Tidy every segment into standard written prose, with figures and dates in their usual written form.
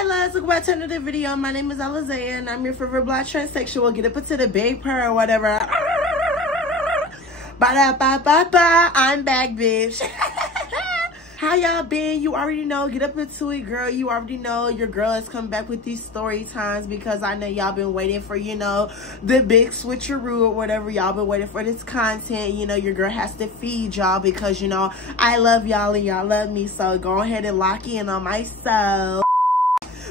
Hi loves, welcome back to another video. My name is Alizaya and I'm your favorite black transsexual. Get up into the big purr or whatever. Ba-da-ba-ba-ba. I'm back, bitch. How y'all been? You already know. Get up into it, girl. You already know your girl is coming back with these story times because I know y'all been waiting for, you know, the big switcheroo or whatever. Y'all been waiting for this content. You know, your girl has to feed y'all because, you know, I love y'all and y'all love me. So go ahead and lock in on my soul.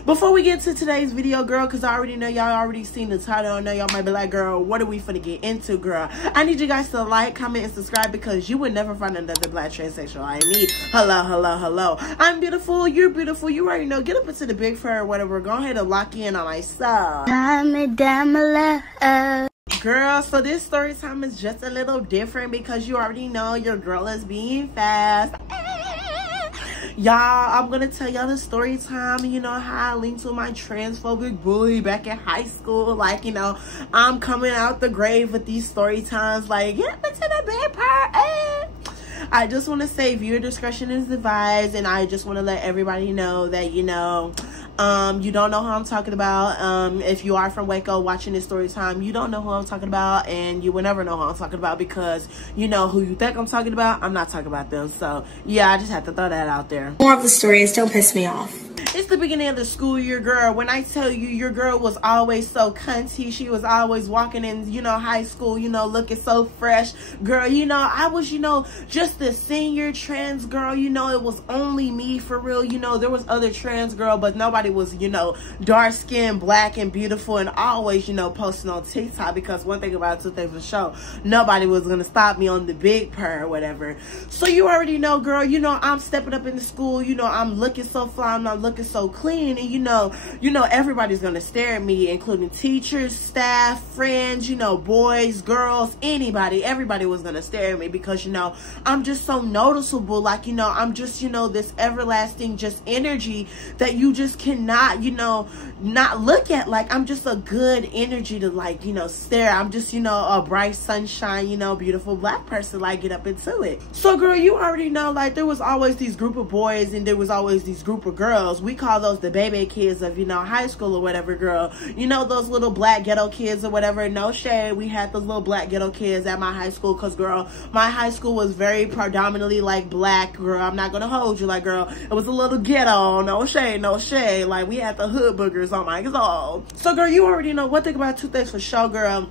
Before we get to today's video, girl, because I already know y'all already seen the title. I know y'all might be like, girl, what are we finna get into, girl? I need you guys to like, comment, and subscribe because you would never find another black transsexual like me. Hello, hello, hello. I'm beautiful. You're beautiful. You already know. Get up into the big fur or whatever. Go ahead and lock in on my soul. Girl, so this story time is just a little different because you already know your girl is being fast. Y'all, I'm gonna tell y'all the story time. You know how I linked to my transphobic bully back in high school. Like, you know, I'm coming out the grave with these story times. Like, get up into the big part. I just want to say viewer discretion is advised, and I just want to let everybody know that, you know, you don't know who I'm talking about. If you are from Waco watching this story time, you don't know who I'm talking about, and you will never know who I'm talking about because you know who you think I'm talking about. I'm not talking about them. So yeah, I just have to throw that out there. More of the stories, don't piss me off. It's the beginning of the school year, girl. When I tell you your girl was always so cunty, she was always walking in, you know, high school, you know, looking so fresh. Girl, you know, I was, you know, just the senior trans girl, you know, it was only me for real. You know, there was other trans girl, but nobody was, you know, dark skinned, black and beautiful and always, you know, posting on TikTok because one thing about Two Things for Sure, nobody was going to stop me on the big purr or whatever. So you already know, girl, you know, I'm stepping up in the school, you know, I'm looking so fly, I'm not looking so clean, and you know everybody's gonna stare at me, including teachers, staff, friends, you know, boys, girls, anybody. Everybody was gonna stare at me because, you know, I'm just so noticeable. Like, you know, I'm just, you know, this everlasting just energy that you just cannot, you know, not look at. Like, I'm just a good energy to, like, you know, stare. I'm just, you know, a bright sunshine, you know, beautiful black person. Like, get up into it. So girl, you already know, like, there was always these group of boys and there was always these group of girls. We call those the baby kids of, you know, high school or whatever, girl. You know, those little black ghetto kids or whatever. No shade, we had those little black ghetto kids at my high school because, girl, my high school was very predominantly like black, girl. I'm not gonna hold you, like, girl, it was a little ghetto. No shade, no shade. Like, we had the hood boogers on my soul. So girl, you already know one thing about Two Things for Sure, girl.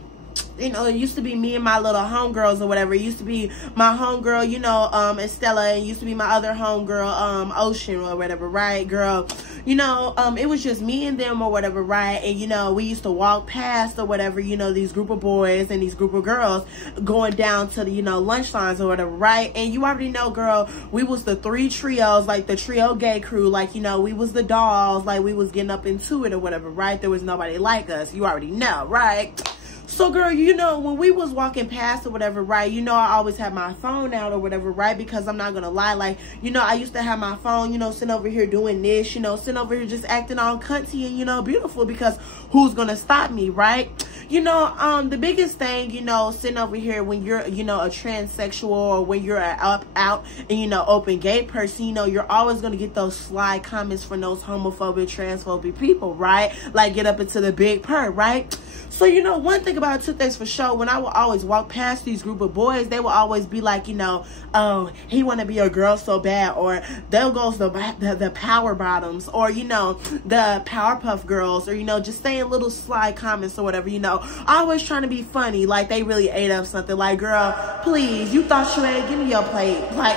You know, it used to be me and my little homegirls or whatever. It used to be my homegirl, you know, Estella, and used to be my other homegirl, Ocean or whatever, right, girl? You know, it was just me and them or whatever, right? And, you know, we used to walk past or whatever, you know, these group of boys and these group of girls going down to the, you know, lunch lines or whatever, right? And you already know, girl, we was the three trios, like the trio gay crew. Like, you know, we was the dolls, like we was getting up into it or whatever, right? There was nobody like us. You already know, right? So girl, you know, when we was walking past or whatever, right, you know, I always had my phone out or whatever, right? Because I'm not gonna lie, like, you know, I used to have my phone, you know, sitting over here doing this, you know, sitting over here just acting all cunty and, you know, beautiful because who's gonna stop me, right? You know, the biggest thing, you know, sitting over here when you're, you know, a transsexual or when you're out and, you know, open gay person, you know, you're always gonna get those sly comments from those homophobic, transphobic people, right? Like, get up into the big purr, right? So, you know, one thing about Two Things for Sure, when I would always walk past these group of boys, they would always be like, you know, oh, he want to be a girl so bad, or there goes the power bottoms, or, you know, the Powerpuff Girls, or, you know, just saying little sly comments or whatever, you know, always trying to be funny, like they really ate up something. Like, girl, please, you thought you ate, give me your plate. Like,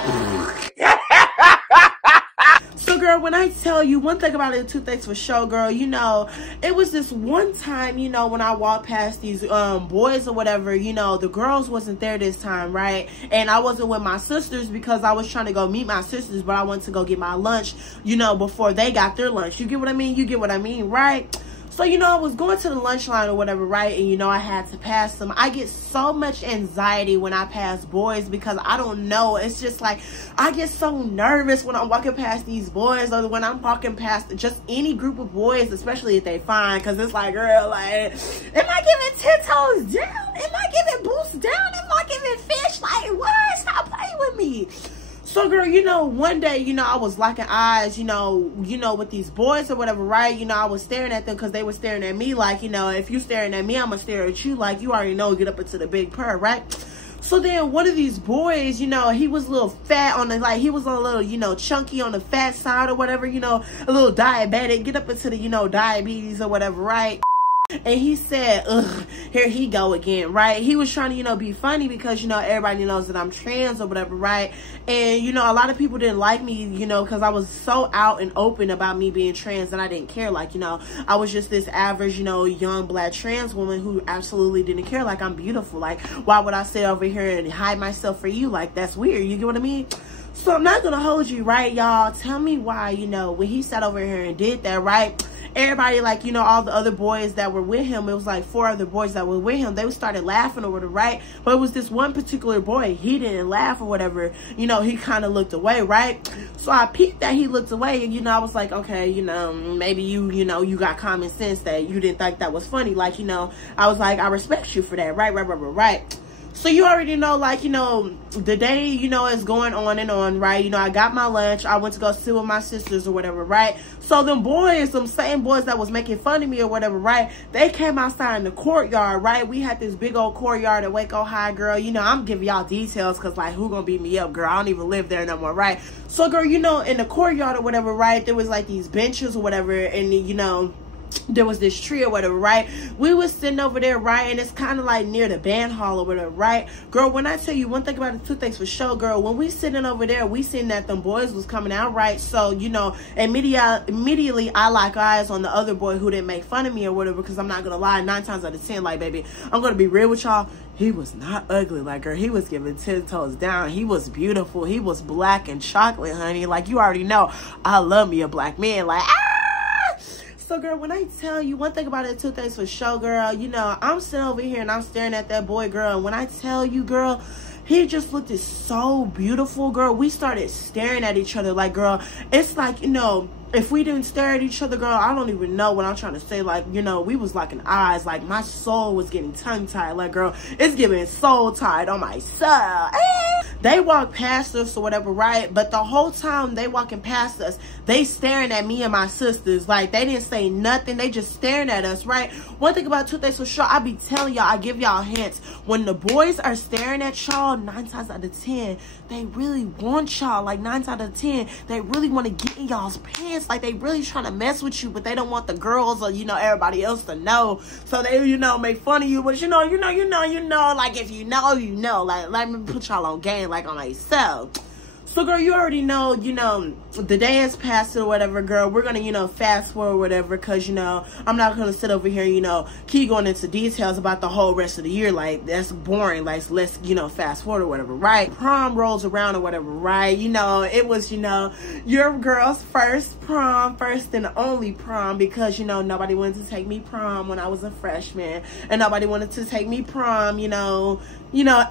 so girl, when I tell you one thing about it, Two Things for Sure, girl, you know, it was this one time, you know, when I walked past these boys or whatever, you know, the girls wasn't there this time, right? And I wasn't with my sisters because I was trying to go meet my sisters, but I wanted to go get my lunch, you know, before they got their lunch. You get what I mean? You get what I mean, right? So, you know, I was going to the lunch line or whatever, right? And, you know, I had to pass them. I get so much anxiety when I pass boys because I don't know. It's just like, I get so nervous when I'm walking past these boys or when I'm walking past just any group of boys, especially if they fine. Because it's like, girl, like, am I giving 10 toes down? Am I giving boost down? Am I giving fish? Like, what? Stop playing with me. So, girl, you know, one day, you know, I was locking eyes, you know, with these boys or whatever, right? You know, I was staring at them because they were staring at me like, you know, if you staring at me, I'm going to stare at you like, you already know, get up into the big purr, right? So then one of these boys, you know, he was a little fat on the, like, he was a little, you know, chunky on the fat side or whatever, you know, a little diabetic, get up into the, you know, diabetes or whatever, right? And he said, ugh, here he go again, right? He was trying to, you know, be funny because, you know, everybody knows that I'm trans or whatever, right? And, you know, a lot of people didn't like me, you know, because I was so out and open about me being trans and I didn't care. Like, you know, I was just this average, you know, young black trans woman who absolutely didn't care. Like, I'm beautiful. Like, why would I sit over here and hide myself for you? Like, that's weird. You get what I mean? So I'm not going to hold you, right, y'all? Tell me why, you know, when he sat over here and did that, right? Everybody, like, you know, all the other boys that were with him, it was like 4 other boys that were with him, they started laughing or whatever, right? But it was this one particular boy, he didn't laugh or whatever, you know, he kind of looked away, right? So I peeped that he looked away, and, you know, I was like, okay, you know, maybe you know, you got common sense that you didn't think that was funny. Like, you know, I was like, I respect you for that, right? So you already know, like, you know, the day, you know, is going on and on, right? You know, I got my lunch. I went to go sit with my sisters or whatever, right? So them boys, them same boys that was making fun of me or whatever, right? They came outside in the courtyard, right? We had this big old courtyard at Waco High, girl. You know, I'm giving y'all details because, like, who gonna beat me up, girl? I don't even live there no more, right? So, girl, you know, in the courtyard or whatever, right? There was, like, these benches or whatever, and, you know, there was this tree or whatever, right? We was sitting over there, right? And it's kind of like near the band hall or whatever, right? Girl, when I tell you one thing about it, 2 things for sure, girl. When we sitting over there, we seen that them boys was coming out, right? So, you know, immediately I lock eyes on the other boy who didn't make fun of me or whatever, because I'm not gonna lie, 9 times out of 10, like, baby, I'm gonna be real with y'all. He was not ugly, like, girl. He was giving 10 toes down. He was beautiful. He was black and chocolate, honey. Like, you already know, I love me a black man. Like, ah! So, girl, when I tell you one thing about it, 2 things for sure, girl, you know, I'm sitting over here and I'm staring at that boy, girl. And when I tell you, girl, he just looked so beautiful, girl. We started staring at each other, like, girl, it's like, you know, if we didn't stare at each other, girl, I don't even know what I'm trying to say. Like, you know, we was locking eyes. Like, my soul was getting tongue-tied. Like, girl, it's giving soul-tied on my soul. They walked past us or whatever, right? But the whole time they walking past us, they staring at me and my sisters. Like, they didn't say nothing. They just staring at us, right? One thing about 2 things for sure, I be telling y'all, I give y'all hints. When the boys are staring at y'all, 9 times out of 10, they really want y'all. Like, 9 out of 10, they really want to get in y'all's pants. Like, they really trying to mess with you, but they don't want the girls or, you know, everybody else to know. So they, you know, make fun of you. But, you know, like, if you know, you know. Like, let me put y'all on game, like, on myself. So, girl, you already know, you know, the day has passed or whatever, girl. We're going to, you know, fast forward or whatever, because, you know, I'm not going to sit over here and, you know, keep going into details about the whole rest of the year. Like, that's boring. Like, let's, you know, fast forward or whatever, right? Prom rolls around or whatever, right? You know, it was, you know, your girl's first prom, first and only prom, because, you know, nobody wanted to take me prom when I was a freshman, and nobody wanted to take me prom, you know,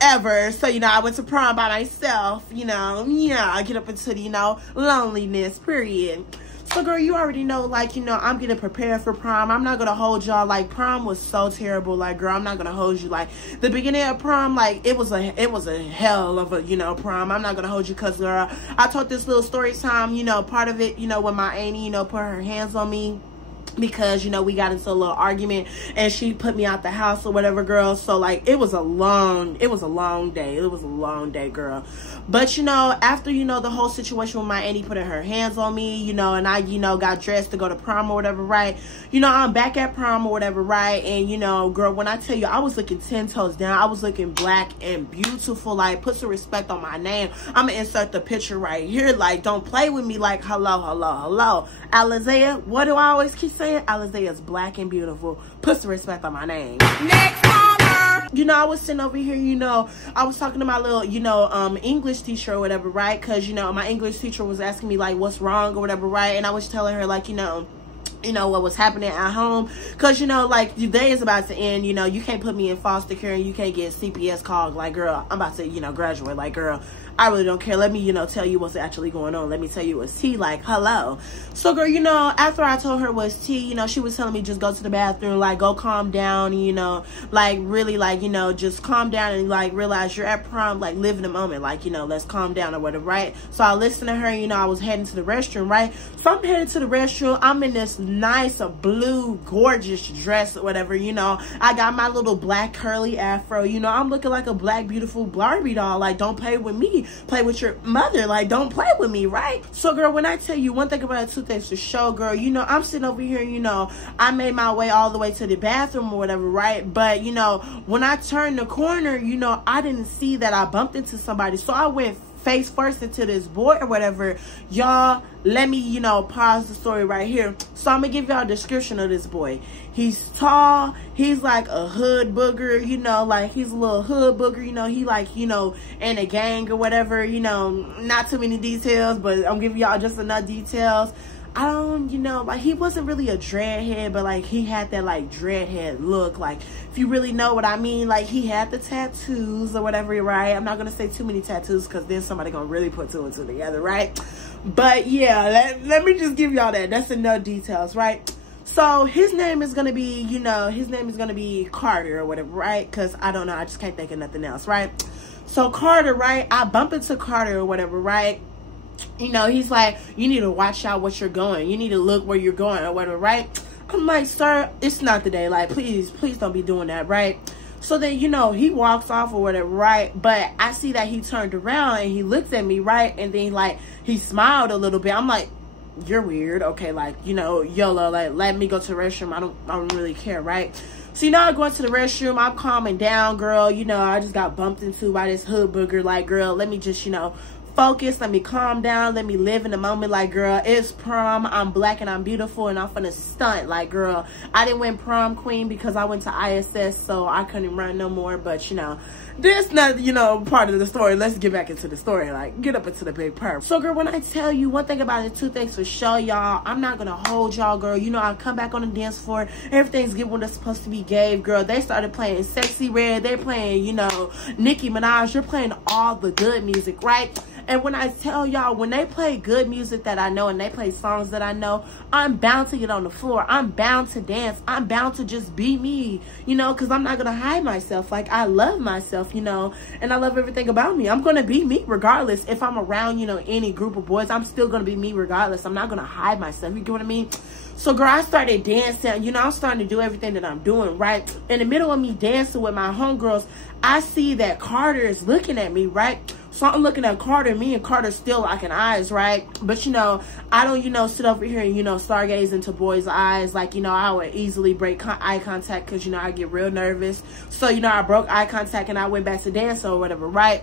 ever. So, you know, I went to prom by myself, you know, yeah, I get up into the, you know, loneliness, period. So, girl, you already know, like, you know, I'm getting prepared for prom. I'm not going to hold y'all. Like, prom was so terrible. Like, girl, I'm not going to hold you. Like, the beginning of prom, like, it was a hell of a, you know, prom. I'm not going to hold you because, girl, I told this little story time, you know, part of it, you know, when my auntie, you know, put her hands on me, because, you know, we got into a little argument and she put me out the house or whatever, girl. So, like, it was a long day. It was a long day, girl. But, you know, after, you know, the whole situation with my auntie putting her hands on me, you know, and I, you know, got dressed to go to prom or whatever, right? You know, I'm back at prom or whatever, right? And, you know, girl, when I tell you, I was looking 10 toes down. I was looking black and beautiful. Like, put some respect on my name. I'm gonna insert the picture right here. Like, don't play with me. Like, hello. Alizea, what do I always keep saying? Alizea is black and beautiful. Put some respect on my name. Next caller. You know, I was sitting over here, you know, I was talking to my little, you know, English teacher or whatever, right? Because, you know, my English teacher was asking me, like, what's wrong or whatever, right? And I was telling her, like, you know, what was happening at home, because, you know, like, the day is about to end. You know, you can't put me in foster care and you can't get CPS called. Like, girl, I'm about to, you know, graduate. Like, girl, I really don't care. Let me, you know, tell you what's actually going on. Let me tell you what's tea. Like, hello. So, girl, you know, after I told her what's tea, you know, she was telling me just go to the bathroom, like, go calm down, you know, like, really, like, you know, just calm down and, like, realize you're at prom, like, live in the moment, like, you know, let's calm down or whatever, right? So I listened to her, you know, I was heading to the restroom, right? So I'm headed to the restroom. I'm in this nice, blue, gorgeous dress or whatever, you know. I got my little black curly afro, you know, I'm looking like a black, beautiful Barbie doll. Like, don't play with me. Play with your mother. Like, don't play with me, right? So, girl, when I tell you one thing about two things for sure, girl, you know, I'm sitting over here, you know, I made my way all the way to the bathroom or whatever, right? But, you know, when I turned the corner, you know, I didn't see that I bumped into somebody. So I went face first into this boy or whatever. Y'all, let me, you know, pause the story right here. So I'm gonna give y'all a description of this boy. He's tall. He's like a hood booger, you know, like he's a little hood booger, you know. He like, you know, in a gang or whatever, you know. Not too many details, but I'm giving y'all just enough details. I don't, you know, like he wasn't really a dreadhead, but like he had that like dreadhead look. Like, if you really know what I mean, like he had the tattoos or whatever, right? I'm not gonna say too many tattoos because then somebody gonna really put two and two together, right? But yeah, let me just give y'all that. That's enough details, right? So his name is gonna be, you know, his name is gonna be Carter or whatever, right? Because I don't know, I just can't think of nothing else, right? So Carter, right? I bump into Carter or whatever, right? You know, he's like, you need to watch out what you're going. You need to look where you're going or whatever, right? I'm like, sir, it's not the day. Like, please don't be doing that, right? So then, you know, he walks off or whatever, right? But I see that he turned around and he looked at me, right? And then, like, he smiled a little bit. I'm like, you're weird. Okay, like, you know, YOLO, like, let me go to the restroom. I don't really care, right? So, you know, I go into the restroom. I'm calming down, girl. You know, I just got bumped into by this hood booger. Like, girl, let me just, you know, focus, let me calm down, let me live in the moment. Like, girl, it's prom, I'm black and I'm beautiful and I'm finna stunt. Like, girl, I didn't win prom queen because I went to ISS, so I couldn't run no more. But, you know, this not, you know, part of the story. Let's get back into the story, like, get up into the big perp. So, girl, when I tell you one thing about it, two things for sure, y'all, I'm not gonna hold y'all, girl. You know, I come back on the dance floor, everything's given when it's supposed to be gave, girl. They started playing Sexy Red, they're playing, you know, Nicki Minaj, you're playing all the good music, right? And when I tell y'all, when they play good music that I know and they play songs that I know, I'm bound to get on the floor. I'm bound to dance. I'm bound to just be me, you know, because I'm not going to hide myself. Like, I love myself, you know, and I love everything about me. I'm going to be me regardless. If I'm around, you know, any group of boys, I'm still going to be me regardless. I'm not going to hide myself. You get what I mean? So, girl, I started dancing. You know, I'm starting to do everything that I'm doing, right? In the middle of me dancing with my homegirls, I see that Carter is looking at me, right? So I'm looking at Carter. Me and Carter still locking eyes, right? But, you know, I don't, you know, sit over here and, you know, stargaze into boys' eyes. Like, you know, I would easily break eye contact because, you know, I get real nervous. So, you know, I broke eye contact and I went back to dance or whatever, right?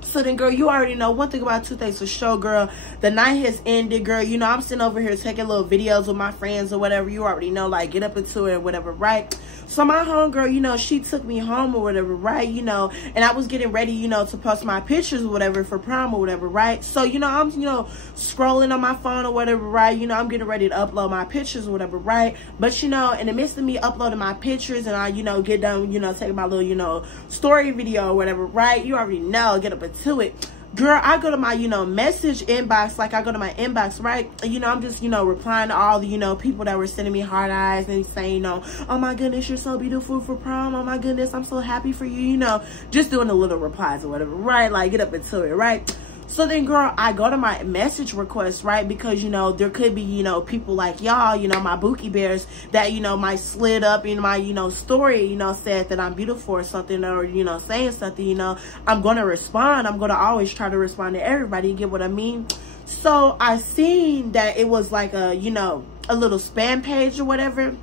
So then, girl, you already know one thing about two things for sure, girl. The night has ended, girl. You know, I'm sitting over here taking little videos with my friends or whatever. You already know, like, get up into it or whatever, right? So my homegirl, you know, she took me home or whatever, right? You know, and I was getting ready, you know, to post my pictures or whatever for prom or whatever, right? So, you know, I'm, you know, scrolling on my phone or whatever, right? You know, I'm getting ready to upload my pictures or whatever, right? But, you know, in the midst of me uploading my pictures and I, you know, get done, you know, taking my little, you know, story video or whatever, right? You already know, get up into it. Girl, I go to my, you know, message inbox, like I go to my inbox, right? You know, I'm just, you know, replying to all the, you know, people that were sending me hard eyes and saying, you know, oh my goodness, you're so beautiful for prom. Oh my goodness, I'm so happy for you, you know, just doing the little replies or whatever, right? Like, get up into it, right? So then, girl, I go to my message request, right? Because, you know, there could be, you know, people like y'all, you know, my Bookie Bears that, you know, might slid up in my, you know, story, you know, said that I'm beautiful or something or, you know, saying something, you know, I'm going to respond. I'm going to always try to respond to everybody. You get what I mean? So I seen that it was like a, you know, a little spam page or whatever.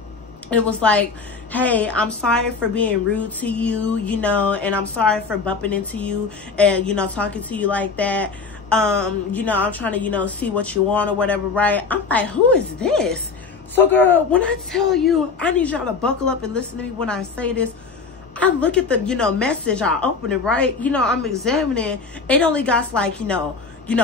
It was like, hey, I'm sorry for being rude to you, you know, and I'm sorry for bumping into you and, you know, talking to you like that. You know, I'm trying to, you know, see what you want or whatever, right? I'm like, who is this? So, girl, when I tell you, I need y'all to buckle up and listen to me when I say this. I look at the, you know, message, I open it, right? You know, I'm examining. It only got like, you know,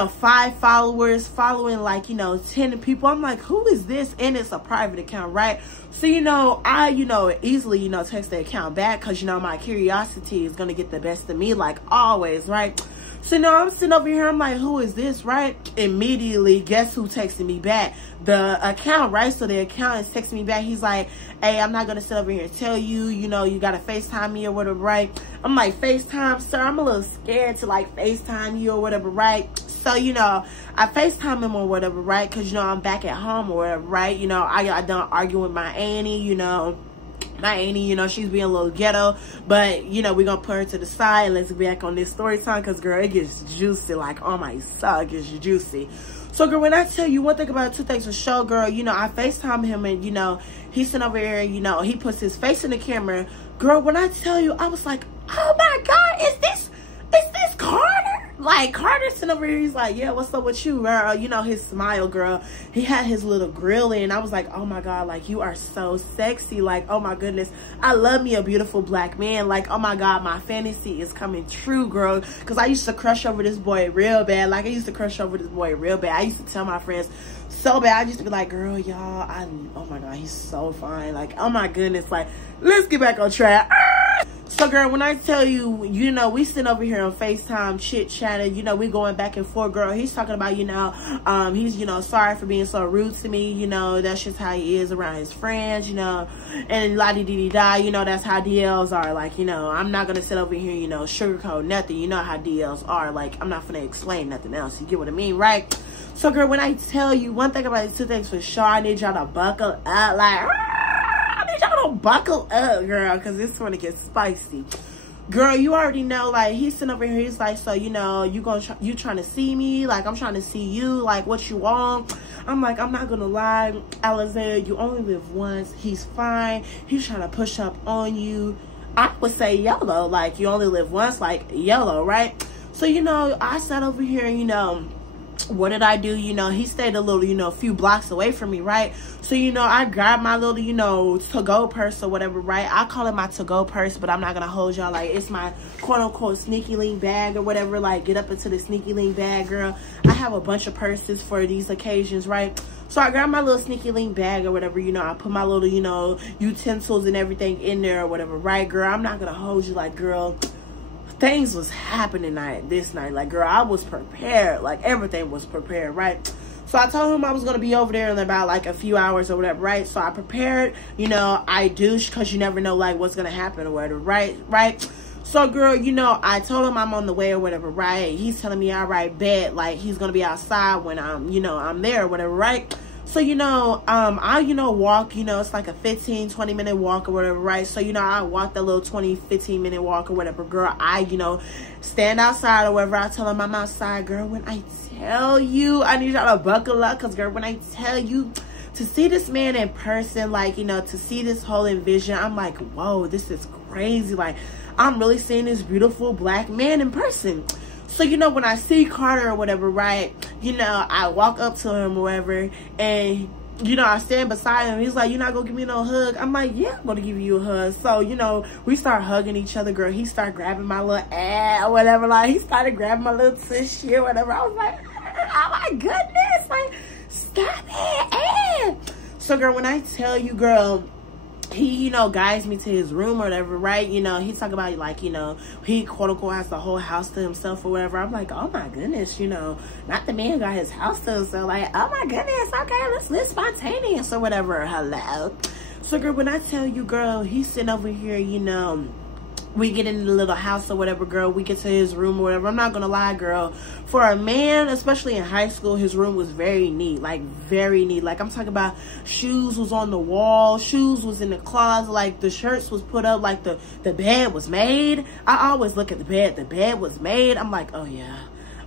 5 followers following like, you know, 10 people. I'm like, who is this? And it's a private account, right? So, you know, I, you know, easily, you know, text the account back because, you know, my curiosity is going to get the best of me like always, right? So now I'm sitting over here, I'm like, who is this, right? Immediately, guess who texted me back? The account, right? So the account is texting me back. He's like, hey, I'm not going to sit over here and tell you, you know, you got to FaceTime me or whatever, right? I'm like, FaceTime, sir? I'm a little scared to like FaceTime you or whatever, right? So, you know, I FaceTime him or whatever, right? Because, you know, I'm back at home or whatever, right? You know, I got done arguing with my auntie, you know. My auntie, you know, she's being a little ghetto, but, you know, we're going to put her to the side and let's get back on this story time because, girl, it gets juicy. Like, oh my soul, it gets juicy. So, girl, when I tell you one thing about two things for sure, girl, you know, I FaceTime him and, you know, he's sitting over here, you know, he puts his face in the camera. Girl, when I tell you, I was like, oh my God, is this Carter? Like, Carter sitting over here, he's like, yeah, what's up with you, girl? You know, his smile, girl. He had his little grill in. I was like, oh my God, like, you are so sexy. Like, oh my goodness, I love me a beautiful black man. Like, oh my God, my fantasy is coming true, girl. Because I used to crush over this boy real bad. Like, I used to crush over this boy real bad. I used to tell my friends so bad. I used to be like, girl, y'all, oh my God, he's so fine. Like, oh my goodness, like, let's get back on track. So, girl, when I tell you, you know, we sitting over here on FaceTime, chit-chatting, you know, we going back and forth, girl. He's talking about, you know, he's, you know, sorry for being so rude to me, you know, that's just how he is around his friends, you know, and la-di-di-di-da, you know, that's how DLs are. Like, you know, I'm not going to sit over here, you know, sugarcoat nothing. You know how DLs are. Like, I'm not going to explain nothing else. You get what I mean, right? So, girl, when I tell you one thing about these two things for sure, I need y'all to buckle up, like, y'all don't buckle up, girl, because this one to get spicy. Girl, you already know, like, he's sitting over here, he's like, so, you know, you trying to see me? Like, I'm trying to see you, like, what you want? I'm like, I'm not gonna lie, Alexander, you only live once. He's fine. He's trying to push up on you. I would say YOLO, like, you only live once, like, YOLO, right? So, you know, I sat over here, you know, what did I do? You know, he stayed a little, you know, a few blocks away from me, right? So, you know, I grabbed my little, you know, to-go purse or whatever, right? I call it my to-go purse, but I'm not gonna hold y'all. Like, it's my quote-unquote sneaky link bag or whatever. Like, get up into the sneaky link bag, girl. I have a bunch of purses for these occasions, right? So I grabbed my little sneaky link bag or whatever, you know, I put my little, you know, utensils and everything in there or whatever, right, girl? I'm not gonna hold you, like, girl, things was happening this night. Like, girl, I was prepared. Like, everything was prepared, right? So I told him I was going to be over there in about, like, a few hours or whatever, right? So I prepared, you know, I douche because you never know, like, what's going to happen or whatever, right? So, girl, you know, I told him I'm on the way or whatever, right? He's telling me, all right, bet, like, he's going to be outside when I'm, you know, I'm there or whatever, right? So, you know, I, you know, walk, you know, it's like a 15-20 minute walk or whatever, right? So, you know, I walk that little 20-15 minute walk or whatever, girl. I, you know, stand outside or whatever. I tell him I'm outside, girl. When I tell you, I need y'all to buckle up, because, girl, when I tell you, to see this man in person, like, you know, to see this whole envision, I'm like, whoa, this is crazy. Like, I'm really seeing this beautiful black man in person. So, you know, when I see Carter or whatever, right, you know, I walk up to him or whatever, and, you know, I stand beside him. He's like, you're not going to give me no hug? I'm like, yeah, I'm going to give you a hug. So, you know, we start hugging each other, girl. He started grabbing my little ass or whatever. Like, he started grabbing my little tushy or whatever. I was like, oh, my goodness. Like, stop it. So, girl, when I tell you, girl, he, you know, guides me to his room or whatever, right? You know, he's talking about, like, you know, he, quote unquote, has the whole house to himself or whatever. I'm like, oh my goodness, you know, not the man got his house to himself. Like, oh my goodness, okay, let's live spontaneous or whatever. Hello. So, girl, when I tell you, girl, he's sitting over here, you know, we get in the little house or whatever, girl. We get to his room or whatever. I'm not gonna lie, girl. For a man, especially in high school, his room was very neat. Like, very neat. Like, I'm talking about shoes was on the wall. Shoes was in the closet. Like, the shirts was put up. Like, the bed was made. I always look at the bed. The bed was made. I'm like, oh, yeah.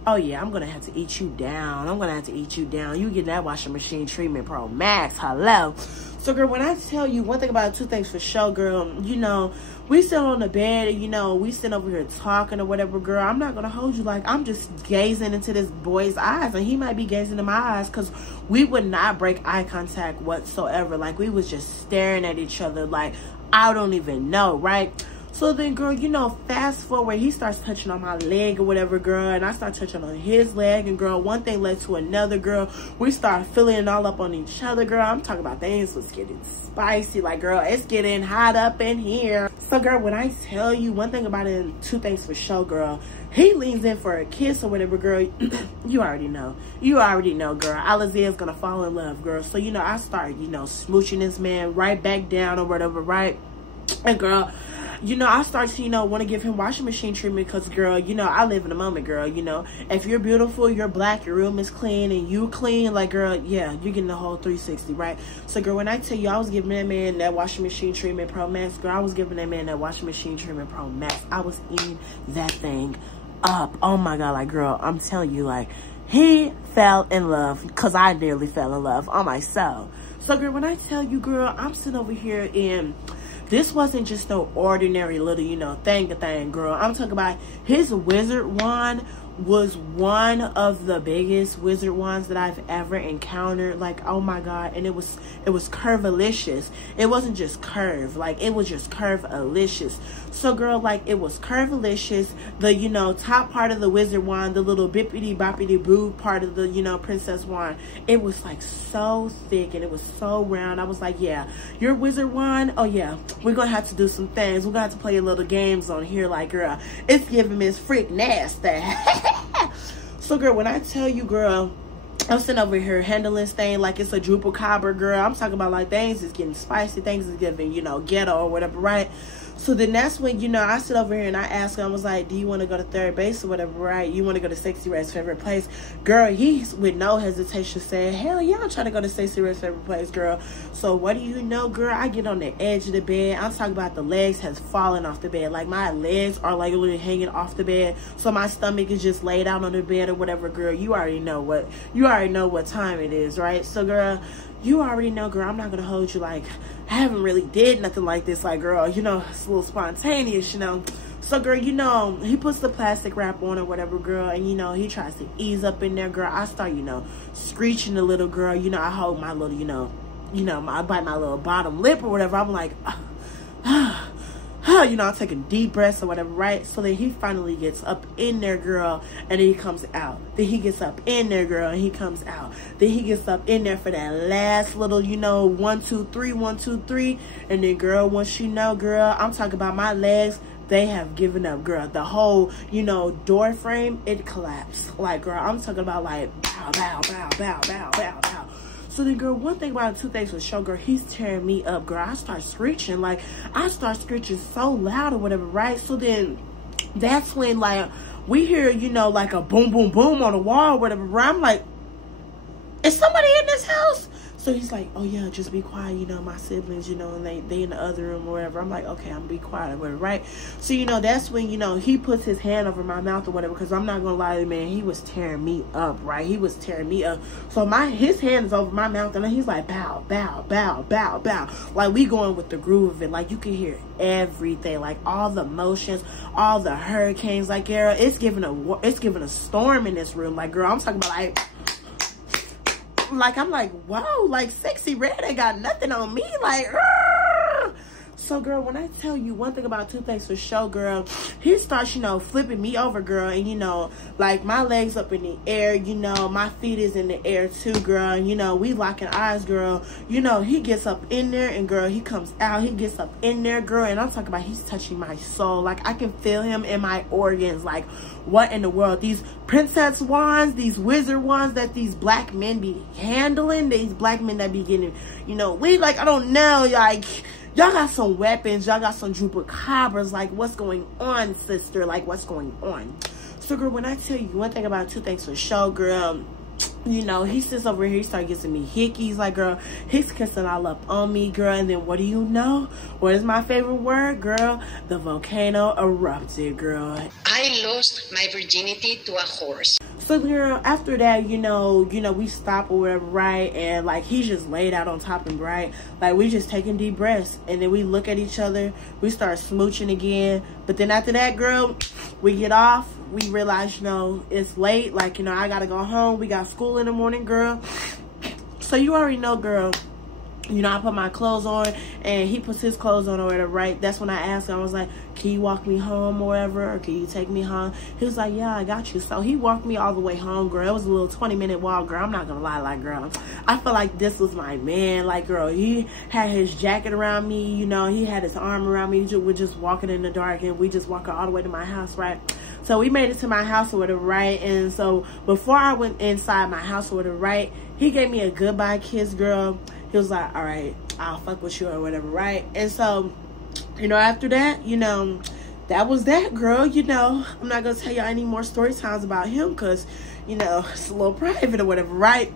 Oh, yeah, I'm going to have to eat you down. I'm going to have to eat you down. You get that washing machine treatment pro max. Hello. So, girl, when I tell you one thing about two things for sure, girl, you know, we sit on the bed and, you know, we sit over here talking or whatever, girl. I'm not going to hold you. Like, I'm just gazing into this boy's eyes, and he might be gazing in my eyes, because we would not break eye contact whatsoever. Like, we was just staring at each other like, I don't even know, right? So then, girl, you know, fast forward, he starts touching on my leg or whatever, girl, and I start touching on his leg, and girl, one thing led to another, girl. We start filling it all up on each other, girl. I'm talking about things was getting spicy, like, girl, it's getting hot up in here. So, girl, when I tell you one thing about it and two things for sure, girl, he leans in for a kiss or whatever, girl. You already know. You already know, girl. Alizia's gonna fall in love, girl. So, you know, I start, you know, smooching this man right back down or whatever, right? And, girl, you know, I start to, you know, want to give him washing machine treatment because, girl, you know, I live in the moment, girl. You know, if you're beautiful, you're black, your room is clean, and you clean, like, girl, yeah, you're getting the whole 360, right? So, girl, when I tell you I was giving that man that washing machine treatment Pro Max, girl, I was giving that man that washing machine treatment Pro Max. I was eating that thing up. Oh, my God, like, girl, I'm telling you, like, he fell in love because I nearly fell in love on myself. So, girl, when I tell you, girl, I'm sitting over here and this wasn't just no ordinary little, you know, thing, girl. I'm talking about his wizard wand was one of the biggest wizard wands that I've ever encountered. Like, oh my God. And it was curvilicious. It wasn't just curve, like it was just curvilicious. So, girl, like, it was curvilicious. The, you know, top part of the wizard wand, the little bippity boppity boo part of the, you know, princess wand, it was like so thick and it was so round. I was like, yeah, your wizard wand, oh yeah, we're gonna have to do some things. We're gonna have to play a little games on here. Like, girl, it's giving Miss Freak nasty. So, girl, when I tell you, girl, I'm sitting over here handling this thing like it's a Drupal, girl. I'm talking about, like, things is getting spicy, things is giving, you know, ghetto or whatever, right? So then that's when, you know, I sit over here and I ask him, I was like, do you want to go to third base or whatever, right? You want to go to Sexy Red's favorite place? Girl, he's with no hesitation saying, hell yeah, I'm trying to go to Sexy Red's favorite place, girl. So what do you know, girl? I get on the edge of the bed. I'm talking about the legs has fallen off the bed. Like, my legs are like literally hanging off the bed. So my stomach is just laid out on the bed or whatever, girl. You already know what time it is, right? So, girl, you already know, girl, I'm not going to hold you. Like, I haven't really did nothing like this. Like, girl, you know, it's a little spontaneous, you know. So, girl, you know, he puts the plastic wrap on or whatever, girl. And, you know, he tries to ease up in there, girl. I start, you know, screeching a little, girl. You know, I hold my little, you know, I bite my little bottom lip or whatever. I'm like, you know, I'm taking deep breaths or whatever, right? So then he finally gets up in there, girl, and then he comes out. Then he gets up in there, girl, and he comes out. Then he gets up in there for that last little, you know, 1, 2, 3, 1, 2, 3. And then, girl, once you know, girl, I'm talking about my legs, they have given up, girl. The whole, you know, door frame, it collapsed. Like, girl, I'm talking about, like, bow, bow, bow, bow, bow, bow, bow. So then, girl, one thing about two things with show, girl, he's tearing me up, girl. I start screeching. Like, I start screeching so loud or whatever, right? So then that's when, like, we hear, you know, like a boom, boom, boom on the wall or whatever, right? I'm like, is somebody in this house? So he's like, oh yeah, just be quiet, you know, my siblings, you know, and they in the other room or whatever. I'm like, okay, I'm gonna be quiet or whatever, right? So, you know, that's when, you know, he puts his hand over my mouth or whatever, because I'm not gonna lie to you, man, he was tearing me up, right? He was tearing me up. So his hand is over my mouth, and then he's like, bow, bow, bow, bow, bow. Like, we going with the groove of it. Like, you can hear everything, like all the motions, all the hurricanes. Like, girl, it's giving a storm in this room. Like, girl, I'm talking about, like, I'm like, whoa, like, Sexy Red ain't got nothing on me, like, argh. So, girl, when I tell you one thing about two things for sure, girl, he starts, you know, flipping me over, girl, and, you know, like, my legs up in the air, you know, my feet is in the air too, girl, and, you know, we locking eyes, girl. You know, he gets up in there, and, girl, he comes out, he gets up in there, girl, and I'm talking about he's touching my soul. Like, I can feel him in my organs. Like, what in the world? These princess wands, these wizard wands that these black men be handling, these black men that be getting, you know, we, like, I don't know, like, y'all got some weapons, y'all got some Drupal. Like, what's going on, sister? Like, what's going on? So, girl, when I tell you one thing about two things for sure, girl, you know, he sits over here, he starts giving me hickeys. Like, girl, he's kissing all up on me, girl. And then what do you know? What is my favorite word, girl? The volcano erupted, girl. I lost my virginity to a horse. So, girl, after that, you know, we stop or whatever, right? And, like, he's just laid out on top and right. Like, we just taking deep breaths. And then we look at each other. We start smooching again. But then after that, girl, we get off. We realize, you know, it's late. Like, you know, I got to go home. We got school in the morning, girl. So you already know, girl. You know, I put my clothes on and he puts his clothes on or whatever, right? That's when I asked him, I was like, can you walk me home or whatever, or can you take me home? He was like, yeah, I got you. So he walked me all the way home, girl. It was a little 20-minute walk, girl. I'm not gonna lie, like, girl, I feel like this was my man. Like, girl, he had his jacket around me, you know, he had his arm around me. We're just walking in the dark, and we just walked all the way to my house, right? So we made it to my house or whatever, right? And so before I went inside my house or whatever, right, he gave me a goodbye kiss, girl. He was like, all right, I'll fuck with you or whatever, right? And so, you know, after that, you know, that was that, girl. You know, I'm not gonna tell y'all any more story times about him because, you know, it's a little private or whatever, right?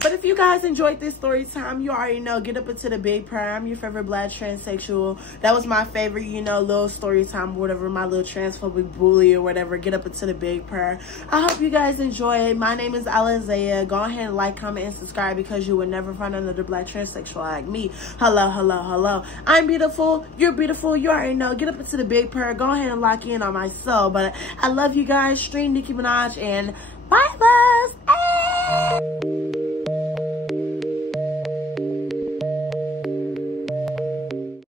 But if you guys enjoyed this story time, you already know, get up into the big prayer. I'm your favorite black transsexual. That was my favorite, you know, little story time or whatever, my little transphobic bully or whatever. Get up into the big prayer. I hope you guys enjoy it. My name is Alizaya. Go ahead and like, comment, and subscribe because you will never find another black transsexual like me. Hello, hello, hello. I'm beautiful. You're beautiful. You already know. Get up into the big prayer. Go ahead and lock in on my soul. But I love you guys. Stream Nicki Minaj and bye, loves.